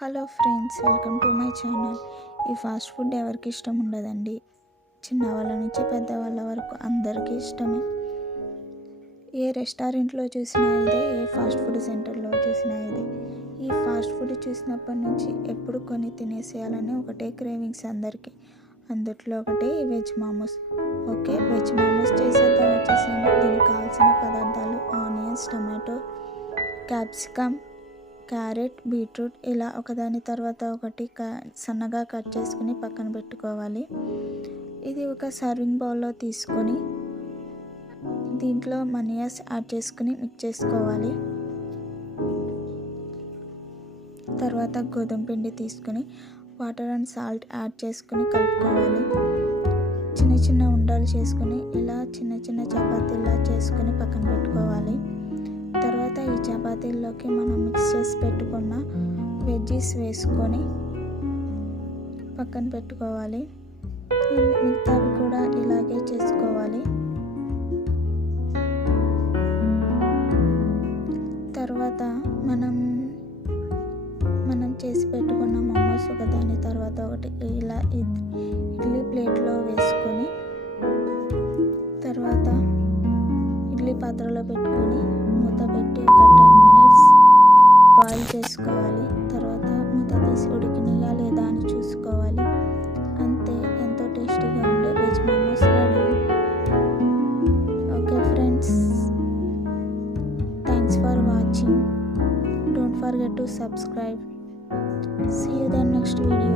Hello friends, welcome to my channel. ఈ fast food ఎవరికి ఇష్టం ఉండదండి. చిన్నవాళ్ళ నుంచి పెద్దవాళ్ళ వరకు అందరికీ ఇష్టమే. ఏ రెస్టారెంట్లో చూసినా ఇదే, ఏ ఫాస్ట్ ఫుడ్ సెంటర్లో చూసినా ఇదే. ఈ ఫాస్ట్ ఫుడ్ చూసినప్పటి నుంచి ఎప్పుడు కొని తినేసేయాలని ఒకటే క్రేవింగ్స్ అందరికీ. అందుట్లో ఒకటి veg momos. Okay, veg momos చేసేద్దాం వచ్చేసింది. దీనికి కావాల్సిన పదార్థాలు onions, tomato, capsicum, carrot, beetroot ఇలా ఒకదాని తర్వాత ఒకటి సన్నగా కట్ చేసుకుని పక్కన పెట్టుకోవాలి. ఇది ఒక సర్వింగ్ బౌల్లో తీసుకొని దీంట్లో మనియాస్ యాడ్ చేసుకుని మిక్స్ చేసుకోవాలి. తర్వాత గోధుమ పిండి తీసుకుని వాటర్ అండ్ సాల్ట్ యాడ్ చేసుకుని కలుపుకోవాలి. చిన్న చిన్న ఉండలు చేసుకుని ఇలా చిన్న చిన్న చపాతీలా చేసుకుని పక్కన పెట్టుకోవాలి. తర్వాత ఈ చపాతీల్లోకి మనం మిక్స్ చేసి పెట్టుకున్న వెజ్జీస్ వేసుకొని పక్కన పెట్టుకోవాలి. మిగతావి కూడా ఇలాగే చేసుకోవాలి. తర్వాత మనం చేసి పెట్టుకున్న మోమోస్ ఒకదాని తర్వాత ఒకటి ఇలా ఇడ్లీ ప్లేట్లో వేసుకొని తర్వాత ఇడ్లీ పాత్రలో పెట్టుకొని మూత పెట్టి ఒక 10 minutes బాయిల్ చేసుకోవాలి. తర్వాత మూత తీసి ఉడికినాయా లేదా అని చూసుకోవాలి. అంతే, ఎంతో టేస్టీగా ఉండే veg momos ready. Okay friends, thanks for watching. Don't forget to subscribe. See you then next video.